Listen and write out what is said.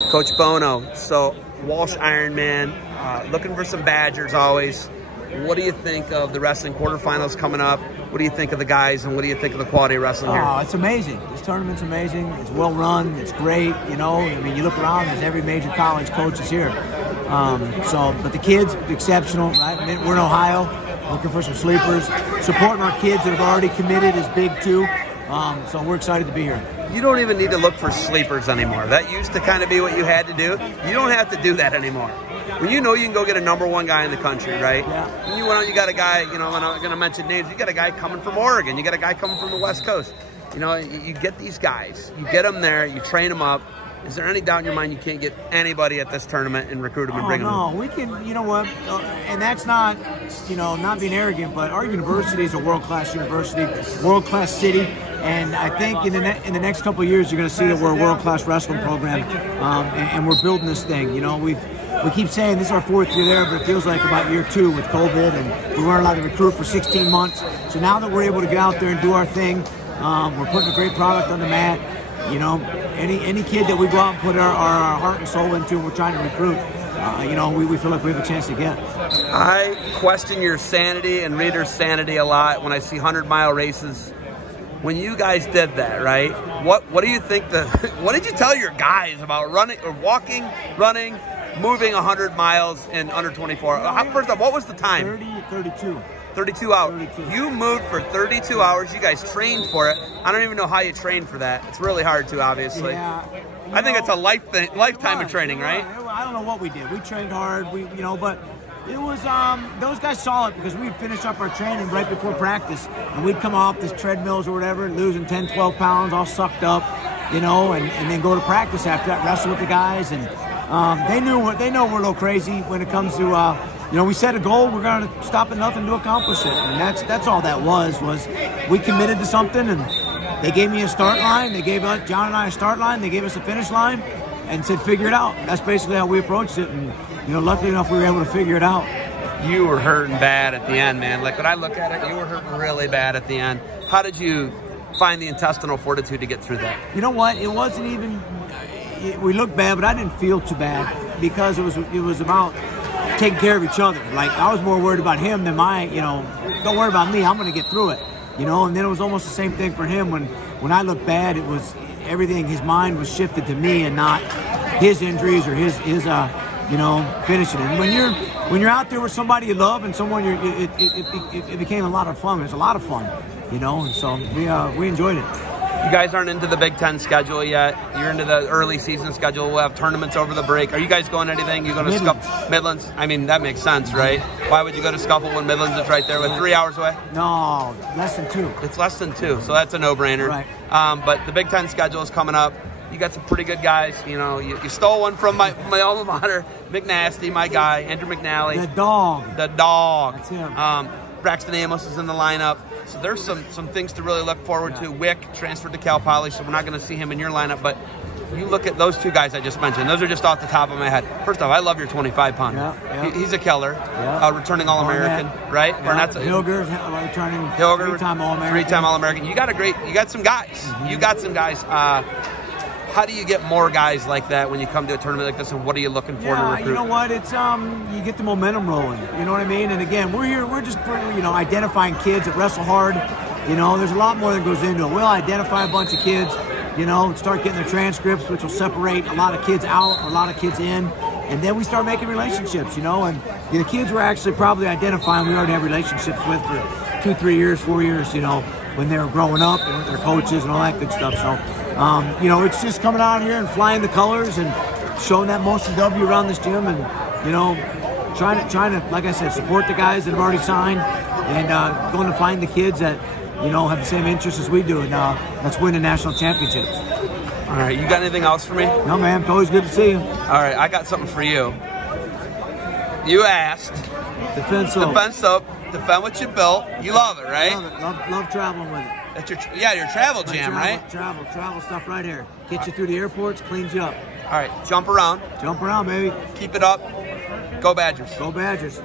Coach Bono, so Walsh Ironman, looking for some Badgers always. What do you think of the wrestling quarterfinals coming up? What do you think of the guys, and what do you think of the quality of wrestling here? Oh, it's amazing. This tournament's amazing. It's well run. It's great. You know, I mean, you look around, there's every major college coach is here. But the kids, exceptional, right? We're in Ohio, looking for some sleepers. Supporting our kids that have already committed is big too. So we're excited to be here. You don't even need to look for sleepers anymore. That used to kind of be what you had to do. You don't have to do that anymore. When you know you can go get a #1 guy in the country, right? Yeah. And you went out, you got a guy, you know, I'm not going to mention names, you got a guy coming from Oregon, you got a guy coming from the West Coast. You know, you get these guys, you get them there, you train them up. Is there any doubt in your mind you can't get anybody at this tournament and recruit them and bring them? No, we can, you know what, and that's not, you know, not being arrogant, but our university is a world-class university, world-class city, and I think in the next couple of years you're going to see that we're a world-class wrestling program, and we're building this thing. You know, we keep saying this is our 4th year there, but it feels like about year 2 with COVID, and we weren't allowed to recruit for 16 months. So now that we're able to get out there and do our thing, we're putting a great product on the mat. You know, any kid that we go out and put our heart and soul into, we're trying to recruit. You know, we feel like we have a chance to get. I question your sanity and readers' sanity a lot when I see 100-mile races. When you guys did that, right? What do you think what did you tell your guys about running or walking, running, moving 100 miles in under 24? First off, what was the time? 32. 32 hours. 32. You moved for 32 hours. You guys trained for it. I don't even know how you trained for that. It's really hard to, obviously. Yeah, I think it's a lifetime of training, right? I don't know what we did. We trained hard. But it was those guys saw it because we'd finish up our training right before practice, and we'd come off these treadmills or whatever, losing 10, 12 pounds, all sucked up, you know, and then go to practice after that, wrestle with the guys, and they know we're a little crazy when it comes to. You know, we set a goal, we're going to stop at nothing to accomplish it. And that's all that was we committed to something, and they gave me a start line. They gave John and I a start line. They gave us a finish line and said, figure it out. That's basically how we approached it. And, you know, luckily enough, we were able to figure it out. You were hurting bad at the end, man. Like, when I look at it, you were hurting really bad at the end. How did you find the intestinal fortitude to get through that? You know what? It wasn't even – we looked bad, but I didn't feel too bad because it was about – taking care of each other. Like, I was more worried about him than don't worry about me, I'm going to get through it, you know. And then it was almost the same thing for him when I looked bad. It was everything, his mind was shifted to me and not his injuries or his finishing. And when you're out there with somebody you love and someone it became a lot of fun. It was a lot of fun, you know, and so we enjoyed it. You guys aren't into the Big Ten schedule yet. You're into the early season schedule. We'll have tournaments over the break. Are you guys going to anything? You going to Scuffle? Midlands? I mean, that makes sense, right? Why would you go to Scuffle when Midlands is right there with 3 hours away? No, less than 2. It's less than 2, so that's a no-brainer. Right. But the Big Ten schedule is coming up. You got some pretty good guys. You know, you stole one from my alma mater, McNasty, my guy, Andrew McNally. The dog. That's him. Braxton Amos is in the lineup. So there's some things to really look forward to. Wick transferred to Cal Poly, so we're not going to see him in your lineup. But you look at those 2 guys I just mentioned. Those are just off the top of my head. First off, I love your 25-pounder. Yeah. He's a killer. Yeah. Returning All-American, right? Yeah. Hilger, returning 3-time All-American. 3-time All-American. You got some guys. Mm-hmm. You got some guys. How do you get more guys like that when you come to a tournament like this, and what are you looking for to recruit? You know what? It's you get the momentum rolling. You know what I mean? And again, we're just identifying kids that wrestle hard. You know, there's a lot more that goes into it. We'll identify a bunch of kids, you know, start getting their transcripts, which will separate a lot of kids out, a lot of kids in, and then we start making relationships, you know, and the kids we're actually probably identifying we already have relationships with for 2, 3 years, 4 years, you know, when they were growing up and with their coaches and all that good stuff. So, you know, it's just coming out here and flying the colors and showing that motion W around this gym, and, you know, trying to, like I said, support the guys that have already signed, and going to find the kids that, you know, have the same interests as we do, and that's winning national championships. All right, you got anything else for me? No, man, it's always good to see you. All right, I got something for you. You asked. Defense soap. Defend what you built. You love it, right? Love it. Love traveling with it. That's your travel jam, right? Travel stuff right here. Gets you through the airports, cleans you up. All right, jump around. Jump around, baby. Keep it up. Go Badgers. Go Badgers.